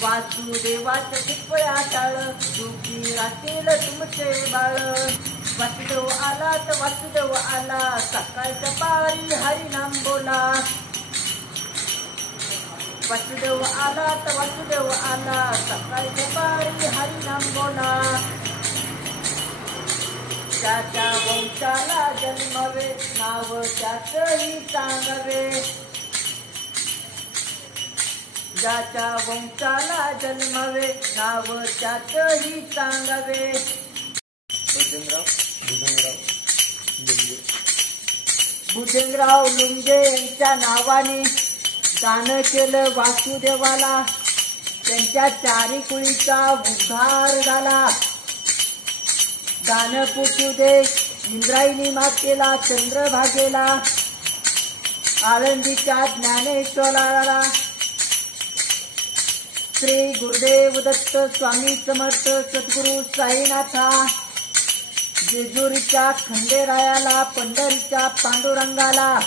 वासुदेवाच्या कृपया टाळ सुखी राहतील तुमचे बाळ। वासुदेव आला तर वासुदेव आला सकाळच्या पारी हरिनाम बोला। वासुदेव आला तर वासुदेव आला सकाळच्या पारी हरिनाम बोला। त्याच्या वंशाला जन्मवे नाव त्याचही सांगवे। ज्याच्या वंशाला जन्मवे नाव त्याचही सांगवे। भुजंगराव लुंगे यांच्या नावाने दान केलं वासुदेवाला। त्यांच्या चारी कुळीचा उद्धार झाला। दान पुटू दे इंद्रायणी मातेला चंद्रभागेला। आळंदीच्या ज्ञानेश्वराला श्री गुरुदेव दत्त स्वामी समर्थ सद्गुरु साईनाथा। जेजुरीच्या खंडेरायाला पंढरीच्या पांडुरंगाला